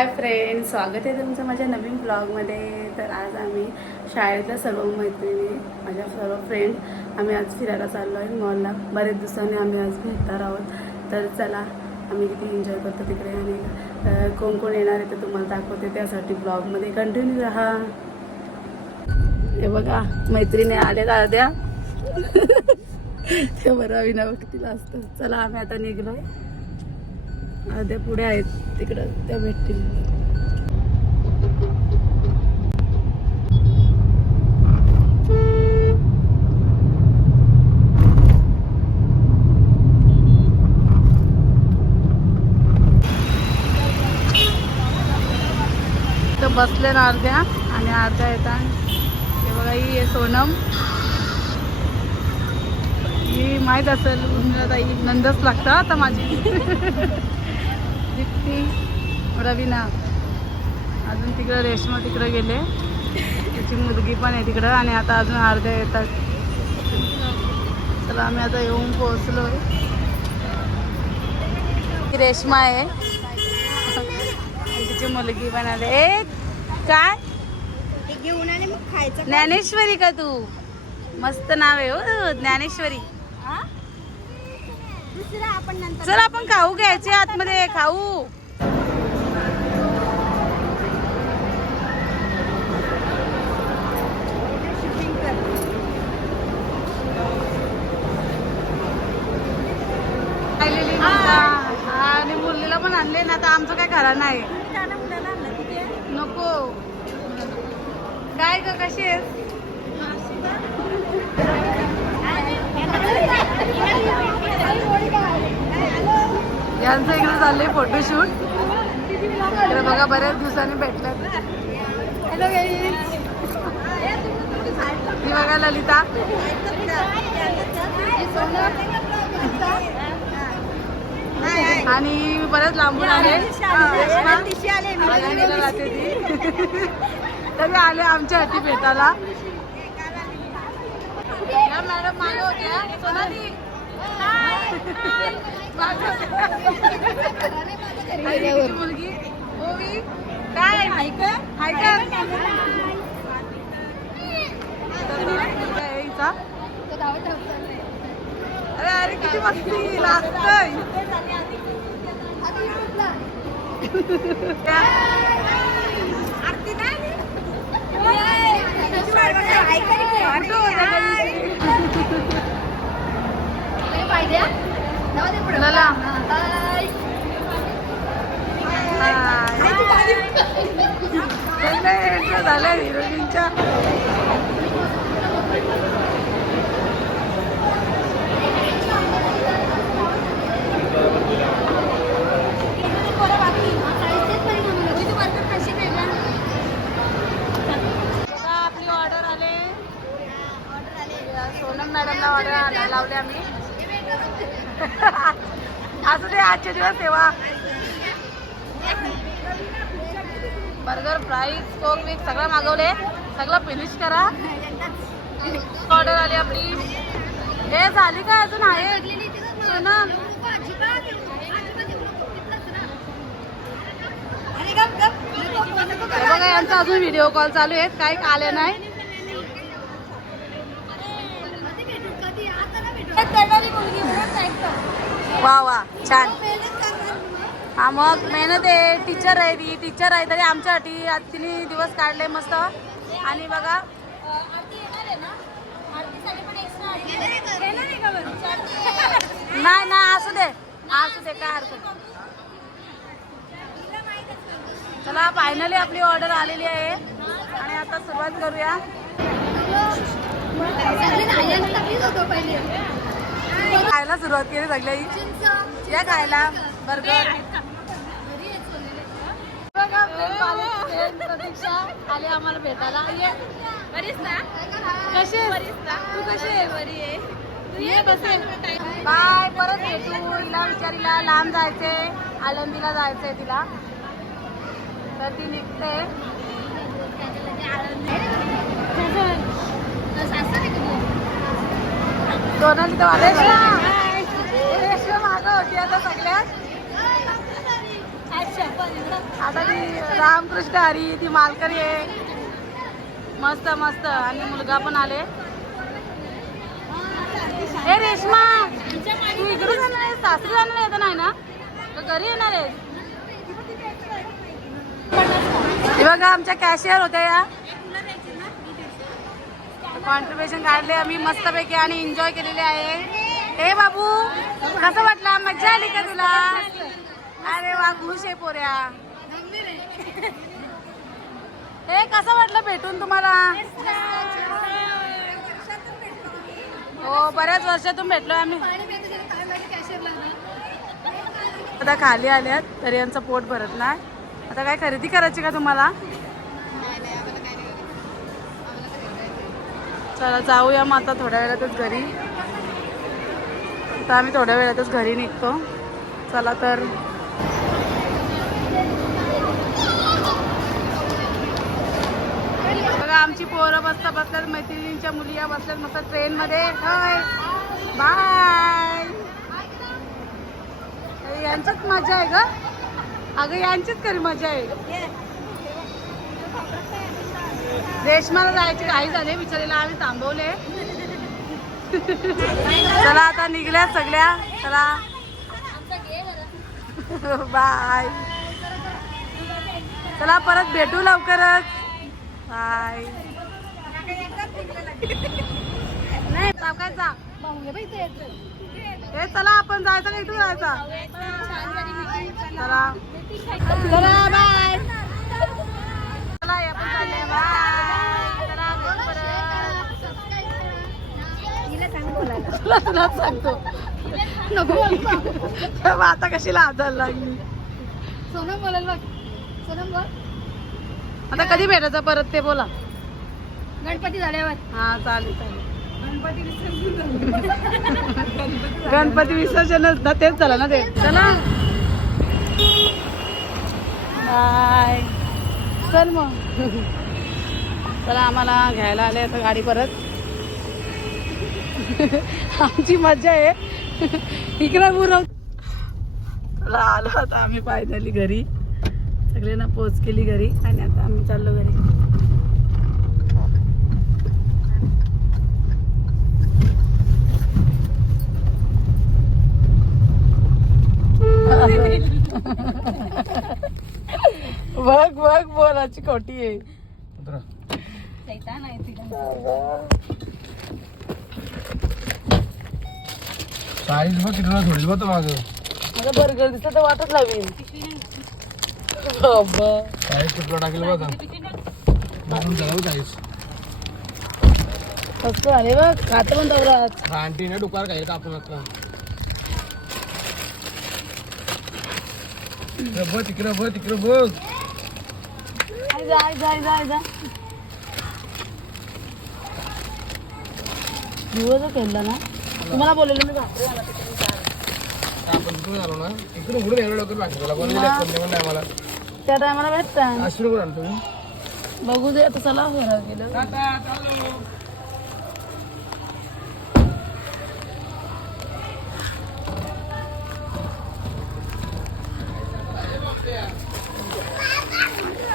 Hi friend, स्वागत आहे तुमचं माझ्या नवीन ब्लॉगमध्ये. तर आज आम्ही शाळेतल्या सर्व मैत्रिणी, माझ्या सर्व फ्रेंड आम्ही आज फिरायला चाललो आहे मॉलला. बरेच दिवसांनी आम्ही आज भेटणार आहोत. तर चला, आम्ही किती एन्जॉय करतो तिकडे आणि कोण कोण येणार आहे ते तुम्हाला दाखवते. त्यासाठी ब्लॉगमध्ये कंटिन्यू राहा. हे बघा, मैत्रिणी आल्या अर्ध्या ते बरं विना बघतीला असतं. चला, आम्ही आता निघलो. अर्ध्या पुढे आहेत तिकडं, त्या भेटतील. तर बसले ना अर्ध्या आणि अर्ध्या येतात. हे बघा, ही आहे सोनम. ही माहीत असेल ताई, नंदच लागतं आता माझी. दीप्ती, रवीना, अजून तिकडं रेशमा तिकडे गेले, त्याची मुलगी पण आहे तिकडं. आणि आता अजून अर्ध्या येतात. चला, आम्ही आता येऊन पोहोचलो. रेशमा आहे, तिची मुलगी पण आले. ए काय घेऊन आले मग खायचं. ज्ञानेश्वरी का तू? मस्त नाव आहे हो, ज्ञानेश्वरी. दुसरं आपण नंतर. चल, आपण खाऊ घ्यायचे आतमध्ये, खाऊ. आणि मुलीला पण आणले ना, तर आमचं काय खरं नाही. नको. काय ग, कशी आहेस? यांचं इकडे चाललंय फोटोशूट. इकडे बघा, बऱ्याच दिवसांनी भेटल्यात. हॅलो गाईज, ही बघा ललिता. आणि बऱ्याच लांबून आले, राहते ती. तरी आले आमच्यासाठी भेटायला. या मॅडम मागे होत्या, सोनाली. मुलगी ओवी, काय हायकर अरे अरे, किती मस्ती लागतंय. झालं हिरोईनच्या. आपली ऑर्डर आले. सोनम मॅडमला ऑर्डर आणायला लावले आम्ही. असं ते आजचे दिवस सेवा. बर्गर, फ्राईज, कोक विक सगळं मागवले. सगळं फिनिश करा. ऑर्डर आली आपली. हे झाली का अजून आहे सोनम? बघा, यांचा अजून व्हिडिओ कॉल चालू आहेत, काही आले नाही. वा वा, छान. हा, मग मेहनत आहे. टीचर आहे, ती टीचर आहे तरी आमच्यासाठी आज तिने दिवस काढले मस्त. आणि बघा, नाही नाही, असू दे असू दे, काय हरकत. चला, फायनली आपली ऑर्डर आलेली आहे आणि आता सुरुवात करूया. खायला सुरुवात केली सगळ्याही. या खायला बर्गर. प्रतीक्षा आले आम्हाला भेटायला. कशी तू? कशी आहे? बरी आहे. ये बसे. बाय, परत भेटू. हिला विचारीला लांब जायचे, आळंदीला जायचंय तिला, तर ती निघते. सोनाली तर रेशमा मागं होती आता सगळ्यात. आता ती रामकृष्ण हरी ती मालकरी आहे. मस्त मस्त आणि मुलगा पण आले. हे रेश्मा तू इकडे जाणार आहे, सासरी जाणार आहे नाही ना, का घरी येणार आहे? हे बघा आमच्या कॅशियर होत्या या. कॉन्ट्रीब्युशन काढले आम्ही मस्तपैकी आणि एन्जॉय केलेले आहे. हे बाबू कसं वाटलं, मज्जा आली का तुला? अरे वा खुश आहे पोऱ्या. हे कसं वाटलं भेटून तुम्हाला? हो बऱ्याच वर्षातून भेटलोय आम्ही. आता खाली आल्यात तरी यांचं पोट भरत नाही. आता काय खरेदी करायची का तुम्हाला? चला जाऊया मग आता थोड्या वेळातच घरी. आता आम्ही थोड्या वेळातच घरी निघतो. चला तर बघा आमची पोरं बसल्यात, मैत्रिणींच्या मुली या बसल्यात मस्त ट्रेनमध्ये. बाय. यांचीच मजा आहे ग. अगं यांचीच खरी मजा आहे. रेशमाला जायची घाई झाली बिचारीला, आम्ही थांबवले. चला आता निघल्या सगळ्या. चला बाय. चला परत भेटू लवकरच. बाय. नाही टाकायचा. हे चला आपण जायचं का इथून जायचा? चला चला बाय. चला आपण चालले बाय. चला तुला सांगतो नको आता कशी लाजायला लागली. सोनम बोलाल बघ. सोनम बोल. आता कधी भेटायचं परत ते बोला. गणपती झाल्यावर. हा चालेल चालेल. गणपती विसर्जन ना तेच झालं ना ते. चला बाय. चल मग चला आम्हाला घ्यायला आले आता गाडी परत. आमची मजा आहे इकडे पुरव. चला आलो आता आम्ही फायनली घरी. सगळ्यांना पोच केली घरी आणि आता आम्ही चाललो घरी. बघ बघ बोलाची खोटी आहे. साईज बघ किती थोडी बघ माझं. माझं बर्गर दिसत तर वाटच लावीन. साईज कुठला टाकेल बघा. साईज मस्त झाले बघ. खात पण दौरात आंटी ना डुकार काय कापून आता. बघ तिकडं बघ तिकडं बघ. जाय जाय जाय जा. दिवस खेळला ना तुम्हाला बोललेलं मी भाकरी आला आपण तिकडून आलो ना इकडून कुठून यायला लवकर भाकरीला कोण नाही मला. त्या टायमाला भेटता. अशी नको आणतो मी. बघू दे आता. चला फिरायला गेलं.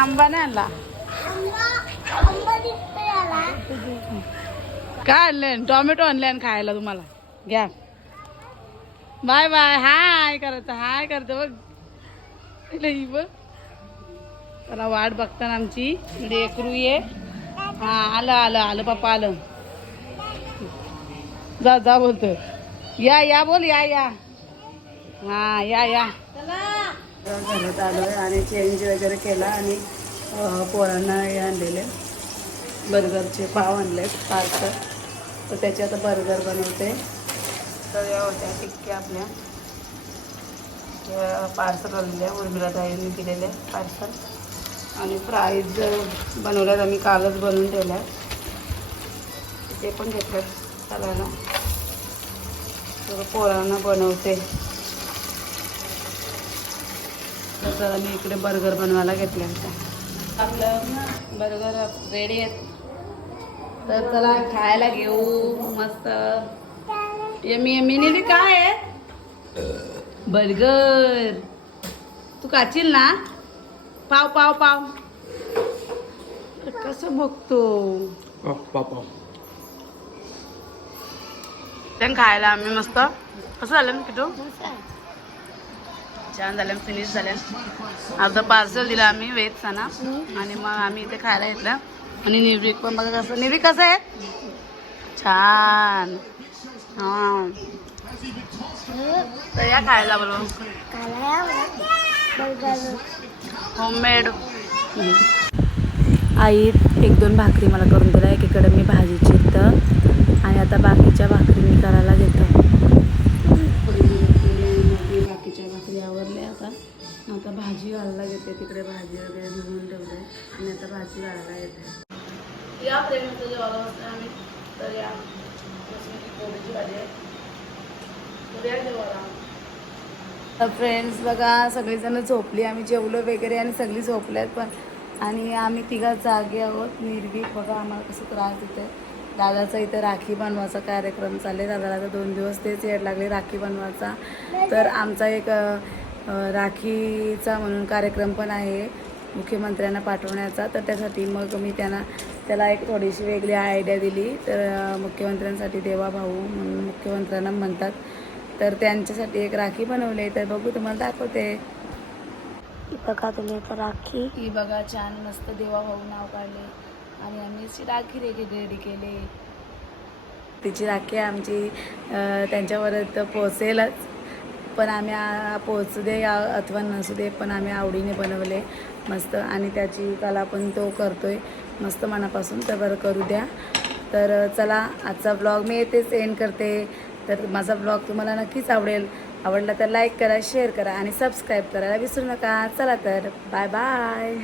आंबा नाही आणला. काय आणले? टोमॅटो आणले आणि खायला तुम्हाला. घ्या बाय बाय. हाय करायचं. हाय करतो बघ बघ. चला वाट बघताना आमची लेकरू ये. हा आलं आलं आलं पप्पा आलं. जा जा बोलतो. या या बोल या या. हा या या. घरात आलोय आणि चेंज वगैरे केला आणि पोरांना हे आणलेले बर्गरचे पाव आणलेत पार्सल. तर त्याचे आता बर्गर बनवते. तर या होत्या टिक्क्या आपल्या पार्सल आणलेल्या. उर्मिला ताईंनी दिलेले पार्सल आणि फ्राईज बनवल्यात आम्ही कालच बनवून ठेवल्या. ते पण घेतलं चालायला. तर पोरांना बनवते. तर मी इकडे बर्गर बनवायला घेतले. आपलं बर्गर रेडी आहेत. तर चला खायला घेऊ. मस्त यमी यमी. काय आहे? बर्गर. तू काचील ना पाव पाव पाव कसं बघतो खायला आम्ही मस्त कसं झालं किटू छान झालं फिनिश झालं अर्धा पार्सल दिलं आम्ही व्हेज ना आणि मग आम्ही इथे खायला घेतलं आणि निवृक पण बघा कसं निवृक कसं आहे छान हां तर या खायला बरोबर होममेड आई 1-2 भाकरी मला करून दिल्या एकीकडे मी भाजी चिरतं आणि आता बाकीच्या भाकरी मी करायला घेतो बाकीच्या भाकरी आवरल्या आता भाजी घालायला घेते तिकडे भाजी वगैरे धुवून ठेवते आणि आता भाजी घालायला येते या प्रेमाचं जेवायला बसलं आम्ही तर या कोबीची भाजी आहे तर फ्रेंड्स बघा सगळीजणं झोपली आम्ही जेवलो वगैरे आणि सगळी झोपल्यात पण आणि आम्ही तिघा जागे आहोत निर्भीक बघा आम्हाला कसं त्रास देते दादाचा इथं राखी बनवायचा कार्यक्रम चालले दादाला आता 2 दिवस तेच येड लागले राखी बनवायचा तर आमचा एक राखीचा म्हणून कार्यक्रम पण आहे मुख्यमंत्र्यांना पाठवण्याचा तर त्यासाठी मग मी त्याला एक थोडीशी वेगळी आयडिया दिली तर मुख्यमंत्र्यांसाठी देवा भाऊ म्हणून मुख्यमंत्र्यांना म्हणतात तर त्यांच्यासाठी एक राखी बनवली तर बघू तुम्हाला दाखवते बघा तुम्ही तर राखी ही बघा छान मस्त देवा भाऊ नाव काढले आणि आम्ही अशी राखी रेडी केली तिची राखी आमची त्यांच्यापर्यंत पोहोचेलच पण आम्ही पोहोचू दे अथवा नसू दे पण आम्ही आवडीने बनवले मस्त आणि त्याची कला पण तो करतोय मस्त मनापासून तर बरं करू द्या तर चला आजचा ब्लॉग मी येथेच एंड करते तर माझा ब्लॉग तुम्हाला नक्कीच आवडला तर लाईक करा शेअर करा आणि सबस्क्राईब करायला विसरू नका चला तर बाय बाय